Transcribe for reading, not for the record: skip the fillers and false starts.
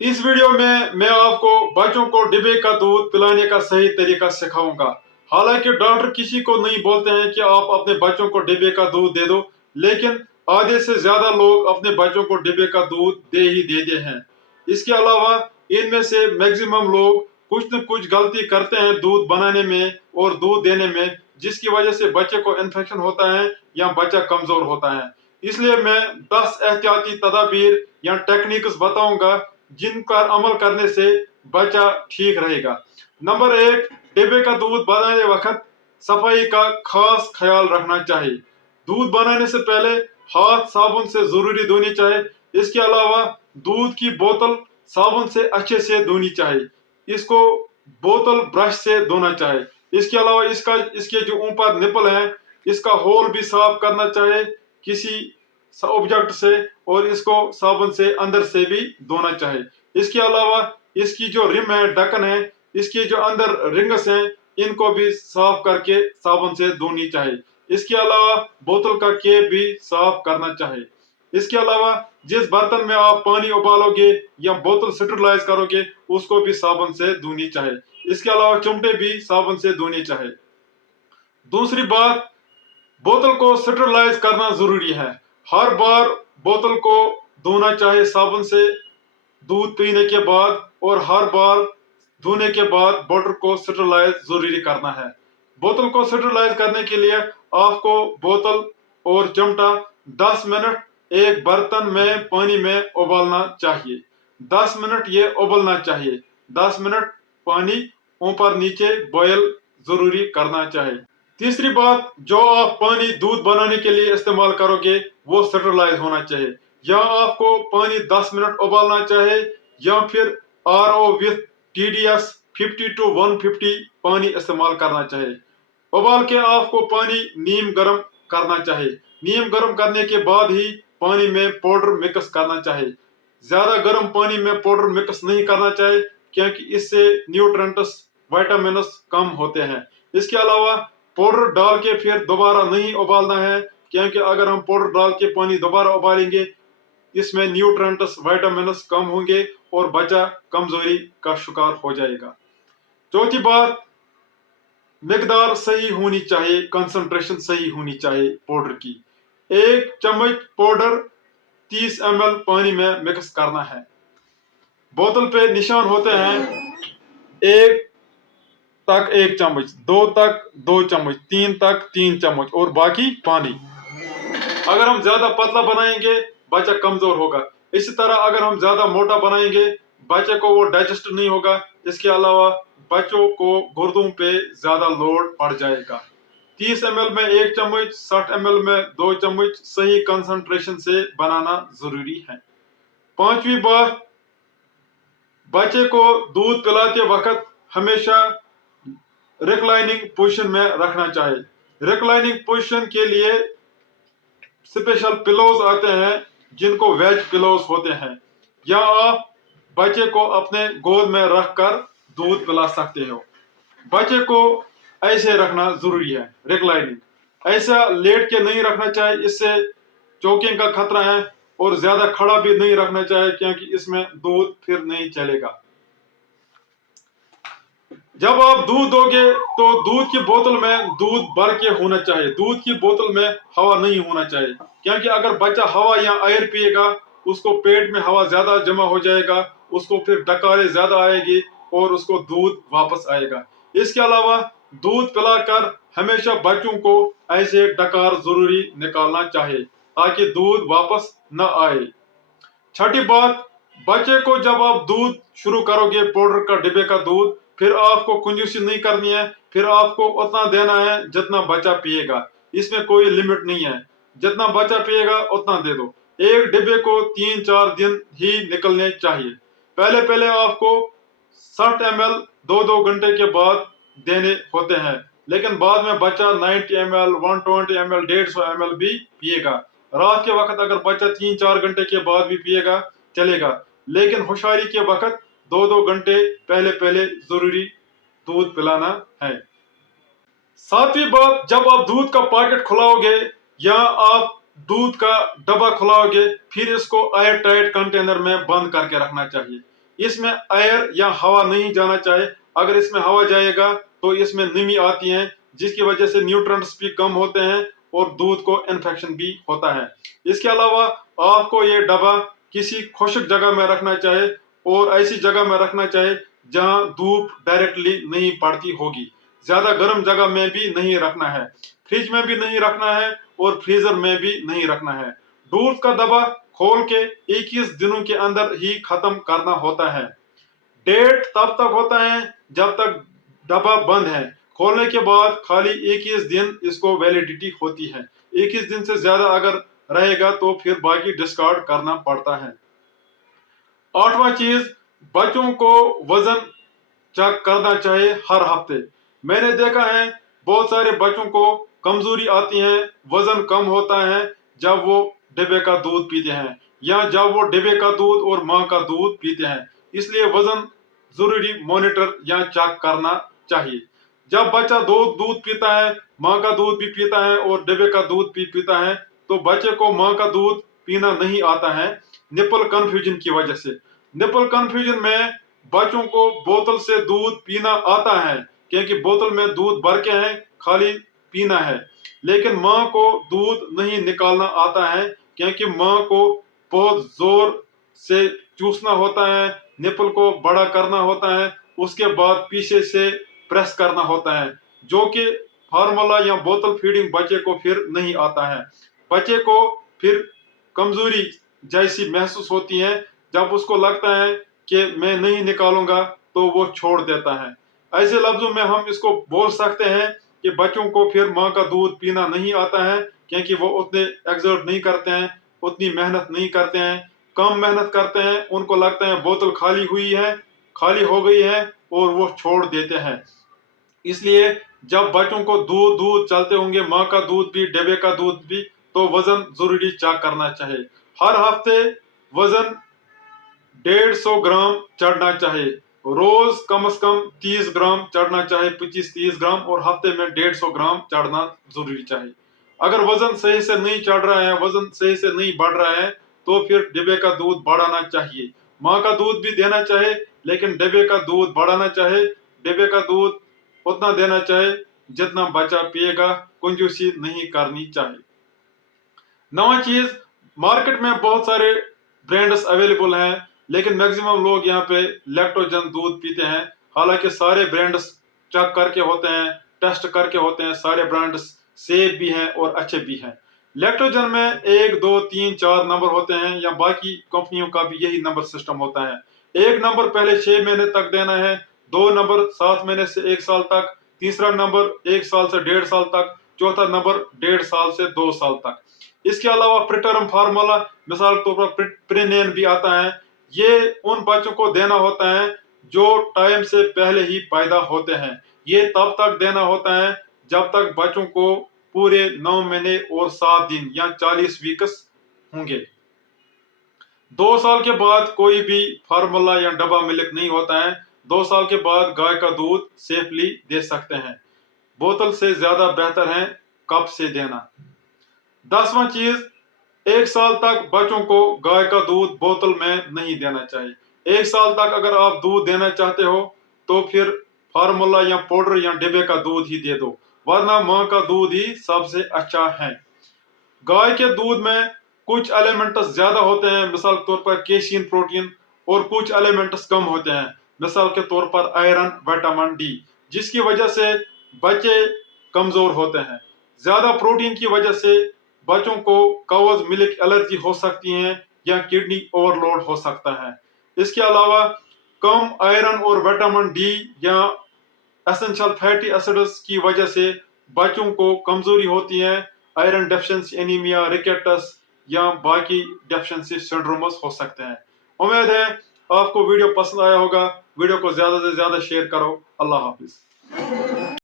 इस वीडियो में मैं आपको बच्चों को डिब्बे का दूध पिलाने का सही तरीका सिखाऊंगा। हालांकि डॉक्टर किसी को नहीं बोलते हैं कि आप अपने बच्चों को डिब्बे का दूध दे दो, लेकिन आधे से ज्यादा लोग अपने बच्चों को डिब्बे का दूध दे ही देते हैं। इसके अलावा इनमें से मैक्सिमम लोग कुछ न कुछ गलती करते हैं दूध बनाने में और दूध देने में, जिसकी वजह से बच्चे को इन्फेक्शन होता है या बच्चा कमजोर होता है। इसलिए मैं 10 एहतियाती तदाबीर या टेक्निक्स बताऊंगा जिन पर अमल करने से बच्चा ठीक रहेगा। नंबर 1, डिब्बे का दूध बनाने वक्त सफाई का खास ख्याल रखना चाहिए। दूध बनाने से पहले हाथ साबुन से जरूरी धोनी चाहिए। इसके अलावा दूध की बोतल साबुन से अच्छे से धोनी चाहिए। इसको बोतल ब्रश से धोना चाहिए। इसके अलावा इसके जो ऊपर निपल है, इसका होल भी साफ करना चाहिए किसी ऑब्जेक्ट से, और इसको साबुन से अंदर से भी धोना चाहिए। इसके अलावा इसकी जो रिम है, ढक्कन है, इसके जो अंदर रिंग्स हैं, इनको भी साफ करके साबुन से धोनी चाहिए। इसके अलावा बोतल का कैप भी साफ करना चाहिए। इसके अलावा जिस बर्तन में आप पानी उबालोगे या बोतल स्टरलाइज करोगे, उसको भी साबुन से धोनी चाहिए। इसके अलावा चिमटे भी साबुन से धोने चाहिए। दूसरी बात, बोतल को स्टरलाइज करना जरूरी है। हर बार बोतल को धोना चाहिए साबुन से दूध पीने के बाद, और हर बार धोने के बाद बोतल को स्टरलाइज जरूरी करना है। बोतल को स्टरलाइज करने के लिए आपको बोतल और चिमटा 10 मिनट एक बर्तन में पानी में उबालना चाहिए। 10 मिनट ये उबलना चाहिए। 10 मिनट पानी ऊपर नीचे बॉयल जरूरी करना चाहिए। तीसरी बात, जो आप पानी दूध बनाने के लिए इस्तेमाल करोगे वो स्टरलाइज होना चाहिए। या आपको पानी 10 मिनट उबालना चाहिए, या फिर RO विथ TDS 50 to 150 पानी इस्तेमाल करना चाहिए। उबाल के आपको पानी नीम गर्म करना चाहिए। नीम गर्म करने के बाद ही पानी में पाउडर मिक्स करना चाहिए। ज्यादा गर्म पानी में पाउडर मिक्स नहीं करना चाहिए, क्योंकि इससे न्यूट्रिएंट्स विटामिन्स कम होते हैं। इसके अलावा पाउडर डाल के फिर दोबारा नहीं उबालना है, क्योंकि अगर हम पाउडर डाल के पानी दोबारा उबालेंगे, इसमें न्यूट्रिएंट्स विटामिन्स कम होंगे और बच्चा कमजोरी का शिकार हो जाएगा। चौथी बात, मिकदार सही होनी चाहिए, कंसंट्रेशन सही होनी चाहिए पाउडर की। 1 चम्मच पाउडर 30 ml पानी में मिक्स करना है। बोतल पे निशान होते हैं, 1 तक 1 चम्मच, 2 तक 2 चम्मच, 3 तक 3 चम्मच, और बाकी पानी। अगर हम ज्यादा पतला बनाएंगे बच्चा कमजोर होगा। इसी तरह अगर हम ज्यादा मोटा बनाएंगे बच्चे को वो डाइजेस्ट नहीं होगा। इसके अलावा बच्चों को गुर्दों पे ज्यादा लोड पड़ जाएगा। 30 ml में 1 चम्मच, 60 ml में 2 चम्मच सही कंसंट्रेशन से बनाना जरूरी है। पांचवी बात, बच्चे को दूध पिलाते वक्त हमेशा रिक्लाइनिंग पोजीशन में रखना चाहिए। रिक्लाइनिंग पोजीशन के लिए स्पेशल पिलोज आते हैं जिनको वेज पिलोज होते हैं, या आप बच्चे को अपने गोद में रखकर दूध पिला सकते हो। बच्चे को ऐसे रखना जरूरी है, रिक्लाइनिंग। ऐसा लेट के नहीं रखना चाहिए, इससे चोकिंग का खतरा है। और ज्यादा खड़ा भी नहीं रखना चाहिए, क्योंकि इसमें दूध फिर नहीं चलेगा। जब आप दूध दोगे तो दूध की बोतल में दूध भर के होना चाहिए। दूध की बोतल में हवा नहीं होना चाहिए, क्योंकि अगर बच्चा हवा या एयर पिएगा उसको पेट में हवा ज्यादा जमा हो जाएगा, उसको फिर डकारें ज्यादा आएगी और उसको दूध वापस आएगा। इसके अलावा दूध पिलाकर हमेशा बच्चों को ऐसे डकार जरूरी निकालना चाहिए, ताकि दूध वापस न आए। छठी बात, बच्चे को जब आप दूध शुरू करोगे पाउडर का डिब्बे का दूध, फिर आपको कंजूसी नहीं करनी है। फिर आपको उतना देना है जितना बच्चा पिएगा। इसमें कोई लिमिट नहीं है, जितना बच्चा पिएगा उतना दे दो। एक डिब्बे को 3-4 दिन ही निकलने चाहिए। पहले पहले आपको 60 ml 2-2 घंटे के बाद देने होते हैं, लेकिन बाद में बच्चा 90 ml 120 ml 150 ml भी पिएगा। रात के वक्त अगर बच्चा 3-4 घंटे के बाद भी पिएगा चलेगा, लेकिन होशियारी के वक्त 2-2 घंटे पहले पहले जरूरी दूध पिलाना है। सातवीं बात, जब आप दूध का पैकेट खुलाओगे या आप दूध का डब्बा खुलाओगे, फिर इसको एयर टाइट कंटेनर में बंद करके रखना चाहिए। इसमें एयर या हवा नहीं जाना चाहिए। अगर इसमें हवा जाएगा तो इसमें नमी आती है, जिसकी वजह से न्यूट्रंट्स भी कम होते हैं और दूध को इन्फेक्शन भी होता है। इसके अलावा आपको ये डब्बा किसी खुश्क जगह में रखना चाहिए और ऐसी जगह में रखना चाहिए जहां धूप डायरेक्टली नहीं पड़ती होगी। ज्यादा गर्म जगह में भी नहीं रखना है, फ्रिज में भी नहीं रखना है और फ्रीजर में भी नहीं रखना है। दूध का डब्बा खोल के 21 दिनों के अंदर ही खत्म करना होता है। डेट तब तक होता है जब तक डब्बा बंद है। खोलने के बाद खाली 21 दिन इसको वैलिडिटी होती है। 21 दिन से ज्यादा अगर रहेगा तो फिर बाकी डिस्कार्ड करना पड़ता है। आठवां चीज, बच्चों को वजन चेक करना चाहिए हर हफ्ते। मैंने देखा है बहुत सारे बच्चों को कमजोरी आती है, वजन कम होता है जब वो डिब्बे का दूध पीते हैं या जब वो डिब्बे का दूध और माँ का दूध पीते हैं। इसलिए वजन जरूरी मॉनिटर या चेक करना चाहिए। जब बच्चा दूध पीता है, माँ का दूध भी पीता है और डिब्बे का दूध भी पीता है, तो बच्चे को माँ का दूध पीना नहीं आता है निपल कंफ्यूजन की वजह से। निपल कंफ्यूजन में बच्चों को बोतल से दूध पीना आता है क्योंकि बोतल में दूध भर के है, खाली पीना है, लेकिन माँ को दूध नहीं निकालना आता है क्योंकि माँ को बहुत जोर से चूसना होता है, निपल को बड़ा करना होता है, उसके बाद पीछे से प्रेस करना होता है, जो कि फार्मूला या बोतल फीडिंग बच्चे को फिर नहीं आता है। बच्चे को फिर कमजोरी जैसी महसूस होती है। जब उसको लगता है कि मैं नहीं निकालूंगा तो वो छोड़ देता है। ऐसे लफ्जों में हम इसको बोल सकते हैं कि बच्चों को फिर माँ का दूध पीना नहीं आता है क्योंकि वो उतने एक्सर्ट नहीं करते हैं, उतनी मेहनत नहीं करते हैं, कम मेहनत करते हैं। उनको लगता है बोतल खाली हुई है, खाली हो गई है और वो छोड़ देते हैं। इसलिए जब बच्चों को दूध दूध चलते होंगे, माँ का दूध भी डिब्बे का दूध भी, तो वजन जरूरी चेक करना चाहिए। हर हफ्ते वजन 150 ग्राम चढ़ना चाहिए। रोज कम से कम 30 ग्राम चढ़ना चाहिए, 25-30 ग्राम, और हफ्ते में 150 ग्राम चढ़ना जरूरी चाहिए। अगर वजन सही से नहीं चढ़ रहा है, वजन सही से नहीं बढ़ रहा है, तो फिर डिब्बे का दूध बढ़ाना चाहिए। माँ का दूध भी देना चाहिए लेकिन डिब्बे का दूध बढ़ाना चाहिए। डिब्बे का दूध उतना देना चाहिए जितना बच्चा पिएगा, कंजूसी नहीं करनी चाहिए। नवा चीज, मार्केट में बहुत सारे ब्रांड्स अवेलेबल हैं लेकिन मैक्सिमम लोग यहाँ पे लैक्टोजन दूध पीते हैं। हालांकि सारे ब्रांड्स चेक करके होते हैं, टेस्ट करके होते हैं, सारे ब्रांड्स सेफ भी हैं और अच्छे भी हैं। लैक्टोजन में 1, 2, 3, 4 नंबर होते हैं या बाकी कंपनियों का भी यही नंबर सिस्टम होता है। 1 नंबर पहले 6 महीने तक देना है, 2 नंबर 7 महीने से 1 साल तक, तीसरा नंबर 1 साल से 1.5 साल तक, चौथा नंबर 1.5 साल से 2 साल तक। इसके अलावा प्रीटर्म फार्मूला, मिसाल के तौर पर प्रीनेन भी आता है। ये उन बच्चों को देना होता है जो टाइम से पहले ही पैदा होते हैं। ये तब तक देना होता है जब तक बच्चों को पूरे 9 महीने और 7 दिन या 40 वीक्स होंगे। 2 साल के बाद कोई भी फार्मूला या डब्बा मिल्क नहीं होता है। 2 साल के बाद गाय का दूध सेफली दे सकते हैं। बोतल से ज्यादा बेहतर है कप से देना। 10वां चीज, 1 साल तक बच्चों को गाय का दूध बोतल में नहीं देना चाहिए। 1 साल तक अगर आप दूध देना चाहते हो तो फिर फार्मूला या पाउडर या डिब्बे का दूध ही दे दो, वरना माँ का दूध ही सबसे अच्छा है। गाय के दूध में कुछ एलिमेंट्स ज्यादा होते हैं, मिसाल के तौर पर कैसियन प्रोटीन, और कुछ एलिमेंट्स कम होते हैं, मिसाल के तौर पर आयरन, विटामिन डी, जिसकी वजह से बच्चे कमजोर होते हैं। ज्यादा प्रोटीन की वजह से बच्चों को कवज मिल्क एलर्जी हो सकती है या किडनी ओवरलोड हो सकता है। इसके अलावा कम आयरन और विटामिन डी या एसेंशियल फैटी एसिड्स की वजह से बच्चों को कमजोरी होती है। आयरन डेफिशिएंसी एनीमिया, रिकेटस या बाकी डेफिशिएंसी सिंड्रोम्स हो सकते हैं। उम्मीद है आपको वीडियो पसंद आया होगा। वीडियो को ज्यादा से ज्यादा शेयर करो। अल्लाह हाफिज।